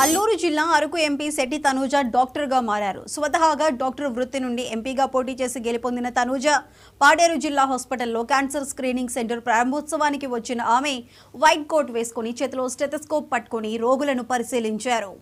అల్లూరు జిల్లా అరకు ఎంపీ శెట్టి తనూజ డాక్టర్గా మారారు. స్వతహాగా డాక్టర్ వృత్తి నుండి ఎంపీగా పోటీ చేసి గెలుపొందిన తనూజ పాడేరు జిల్లా హాస్పిటల్లో క్యాన్సర్ స్క్రీనింగ్ సెంటర్ ప్రారంభోత్సవానికి వచ్చిన ఆమె వైట్ కోట్ వేసుకుని చేతిలో స్టెథోస్కోప్ పట్టుకుని రోగులను పరిశీలించారు.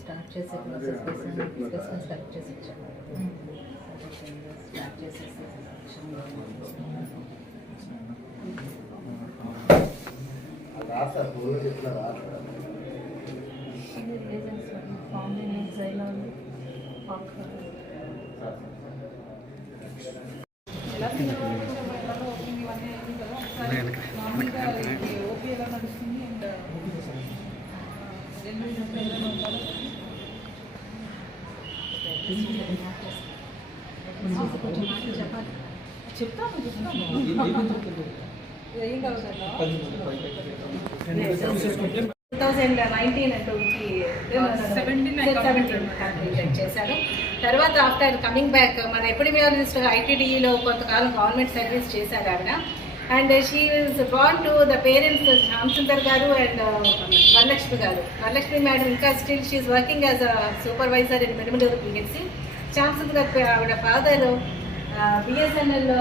స్టార్ట్ చేసే ప్రాసెస్ డిస్కషన్ స్టార్ట్ చేసి ఇచ్చాను. స్టార్ట్ చేసేసి చెప్తాను 2019 and 2017 చేశాను. తర్వాత ఆఫ్టర్ కమింగ్ బ్యాక్ మన ఎపిడమియాలజిస్ట్ ఐటీడీలో కొంతకాలం గవర్నమెంట్ సర్వీస్ చేశారు ఆవిడ. And she is born to the parents Shyamasundar garu and Varalakshmi garu. Varalakshmi madam ఇంకా still she is working as a supervisor in Midimiduru PHC. Shyamasundar garu ఆవిడ ఫాదర్ బిఎస్ఎన్ఎల్లో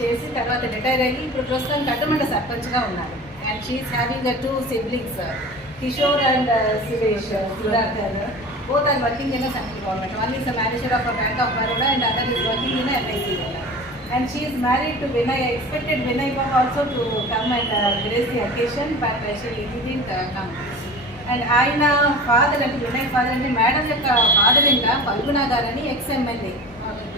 చేసి తర్వాత రిటైర్ అయ్యి ఇప్పుడు ప్రస్తుతం కట్టమండ సర్పంచ్గా ఉన్నారు. And she is having 2 siblings, Kishore and Suresh Sudhakar. Both are working in a central government. One is a manager of a Bank of Baroda and other is working in a LIC. And she is married to Vinay. I expected Vinay also to come and grace the occasion, but she didn't come. And ఆయన father అంటే Vinay father అంటే madam యొక్క father ఇంకా పల్గునా గారని ఎక్స్-MLA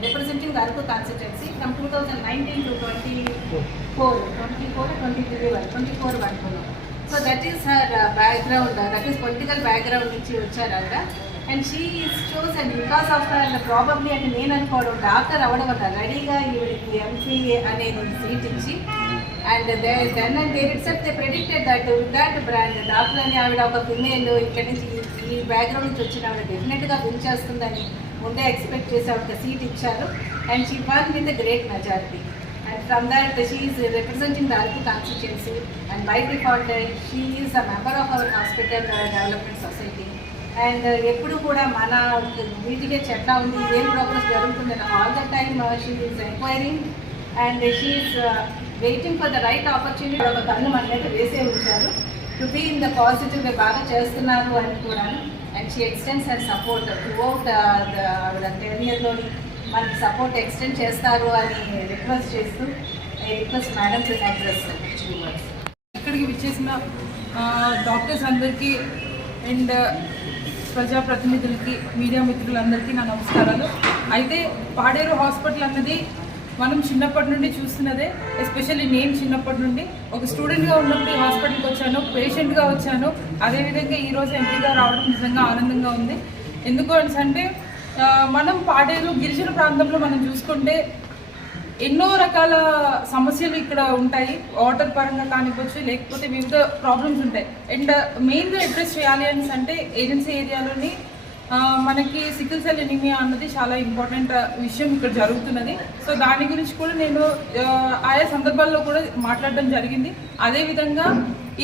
representing the Arku constituency from 2019 to 24 వరకు. So that is her background, that is political background నుంచి వచ్చారు ఆవిడ. And she is chosen because of her probably అంటే నేను అనుకోవడం డాక్టర్ అవ్వడం వల్ల రెడీగా ఈవిడికి ఎంపీ అనేది సీట్ ఇచ్చి and then and there itself they predicted that with that brand doctor అని ఆవిడ ఒక ఫిమేల్ ఇక్కడి నుంచి ఈ బ్యాక్గ్రౌండ్ నుంచి వచ్చిన ఆవిడ డెఫినెట్గా విన్ చేస్తుందని ముందే ఎక్స్పెక్ట్ చేసి ఆవిడ సీట్ ఇచ్చారు. And she won with great majority. And from that she is representing the Arku constituency and by default she is a member of our hospital development society. And ఎప్పుడు కూడా మన వీటికి ఎట్లా ఉంది ఏం ప్రోగ్రెస్ జరుగుతుందని all the time she is enquiring and she is waiting for the right opportunity. ఒక కన్ను మనకైతే వేసే ఉంచారు to be in the positive way బాగా చేస్తున్నారు అని కూడా. And she extends her support throughout ఆవిడ 10 yearsలోని మనకి సపోర్ట్ ఎక్స్టెండ్ చేస్తారు అని రిక్వెస్ట్ చేస్తూ రిక్వెస్ట్ మేడం టు అడ్రస్. ఇక్కడికి విచ్చేసిన డాక్టర్స్ అందరికీ అండ్ ప్రజాప్రతినిధులకి మీడియా మిత్రులందరికీ నా నమస్కారాలు. అయితే పాడేరు హాస్పిటల్ అన్నది మనం చిన్నప్పటి నుండి చూస్తున్నదే. ఎస్పెషల్లీ నేను చిన్నప్పటి నుండి ఒక స్టూడెంట్గా ఉన్నప్పుడు ఈ హాస్పిటల్కి వచ్చాను, పేషెంట్గా వచ్చాను. అదేవిధంగా ఈరోజు ఎంపీగా రావడం నిజంగా ఆనందంగా ఉంది. ఎందుకు అంటే మనం పాడేరు గిరిజన ప్రాంతంలో మనం చూసుకుంటే ఎన్నో రకాల సమస్యలు ఇక్కడ ఉంటాయి. వాటర్ పరంగా కానివ్వచ్చు, లేకపోతే వివిధ ప్రాబ్లమ్స్ ఉంటాయి. అండ్ మెయిన్గా అడ్రస్ చేయాలి అని అంటే ఏజెన్సీ ఏరియాలోని మనకి సికిల్ సెల్ ఎనీమియా అన్నది చాలా ఇంపార్టెంట్ విషయం ఇక్కడ జరుగుతున్నది. సో దాని గురించి కూడా నేను ఆయా సందర్భాల్లో కూడా మాట్లాడడం జరిగింది. అదేవిధంగా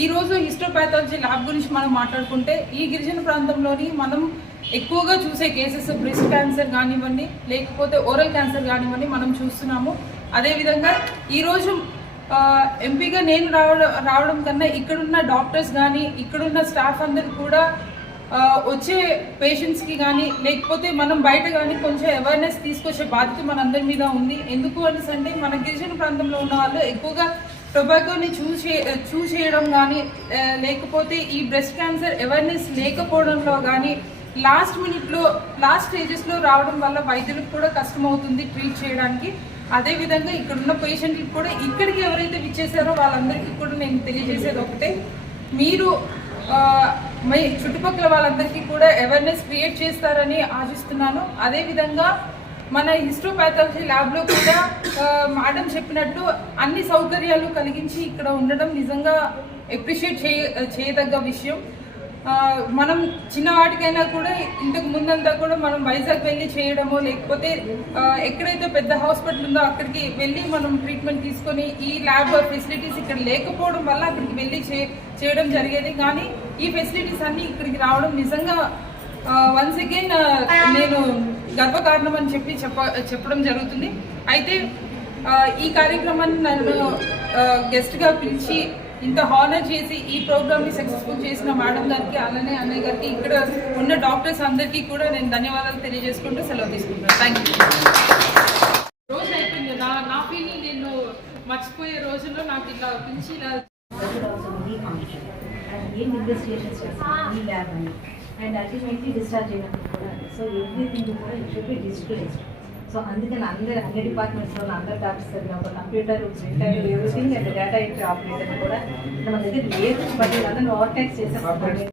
ఈరోజు హిస్టోపాథాలజీ ల్యాబ్ గురించి మనం మాట్లాడుకుంటే ఈ గిరిజన ప్రాంతంలోని మనం ఎక్కువగా చూసే కేసెస్ బ్రెస్ట్ క్యాన్సర్ కానివ్వండి, లేకపోతే ఓరల్ క్యాన్సర్ కానివ్వండి మనం చూస్తున్నాము. అదేవిధంగా ఈరోజు ఎంపీగా నేను రావడం కన్నా ఇక్కడున్న డాక్టర్స్ కానీ ఇక్కడున్న స్టాఫ్ అందరూ కూడా వచ్చే పేషెంట్స్కి కానీ లేకపోతే మనం బయట కానీ కొంచెం అవేర్నెస్ తీసుకొచ్చే బాధ్యత మనందరి మీద ఉంది. ఎందుకు అనేసి అంటే మన గిరిజన ప్రాంతంలో ఉన్న వాళ్ళు ఎక్కువగా టొబాకోని చూస్ చేయడం కానీ లేకపోతే ఈ బ్రెస్ట్ క్యాన్సర్ అవేర్నెస్ లేకపోవడంలో కానీ లాస్ట్ స్టేజెస్లో రావడం వల్ల వైద్యులకు కూడా కష్టమవుతుంది ట్రీట్ చేయడానికి. అదేవిధంగా ఇక్కడున్న పేషెంట్లకు కూడా ఇక్కడికి ఎవరైతే విచ్చేసారో వాళ్ళందరికీ కూడా నేను తెలియజేసేది ఒకటే, మీరు మీ చుట్టుపక్కల వాళ్ళందరికీ కూడా అవేర్నెస్ క్రియేట్ చేస్తారని ఆశిస్తున్నాను. అదేవిధంగా మన హిస్టోపాథాలజీ ల్యాబ్లో కూడా మేడం చెప్పినట్టు అన్ని సౌకర్యాలు కలిగించి ఇక్కడ ఉండడం నిజంగా అప్రిషియేట్ చేయదగ్గ విషయం. మనం చిన్నవాటికైనా కూడా ఇంతకు ముందంతా కూడా మనం వైజాగ్ వెళ్ళి చేయడమో లేకపోతే ఎక్కడైతే పెద్ద హాస్పిటల్ ఉందో అక్కడికి వెళ్ళి మనం ట్రీట్మెంట్ తీసుకొని ఈ ల్యాబ్ ఫెసిలిటీస్ ఇక్కడ లేకపోవడం వల్ల అక్కడికి వెళ్ళి చేయడం జరిగేది. కానీ ఈ ఫెసిలిటీస్ అన్నీ ఇక్కడికి రావడం నిజంగా వన్స్ అగైన్ నేను గర్వకారణం అని చెప్పడం జరుగుతుంది. అయితే ఈ కార్యక్రమాన్ని నన్ను గెస్ట్గా పిలిచి ఇంత హానర్ చేసి ఈ ప్రోగ్రామ్ని సక్సెస్ఫుల్ చేసిన మేడం గారికి అలానే అన్నయ్య గారికి ఇక్కడ ఉన్న డాక్టర్స్ అందరికీ కూడా నేను ధన్యవాదాలు తెలియజేసుకుంటూ సెలవు తీసుకుంటాను. Thank you. రోజు అయిపోయింది నా ఫీలింగ్ నేను మర్చిపోయే రోజుల్లో నాకు ఇలా పిలిచి ఇలా ఏం ఇన్వెస్టిగేషన్స్ చేస్తాం ఈ ల్యాబ్ అని అండ్ అల్టిమేట్లీ డిశ్చార్జ్ చేయడానికి కూడా. సో ఎవ్రీథింగ్ కూడా it should be digitalised. So అందుకని అన్ని డిపార్ట్మెంట్స్లో అందరు డాక్టర్స్ ఒక computer printer everything and data entry operator కూడా మన దగ్గర లేదు. బట్ అందరిని ఓవర్టేక్ చేసేస్తాం.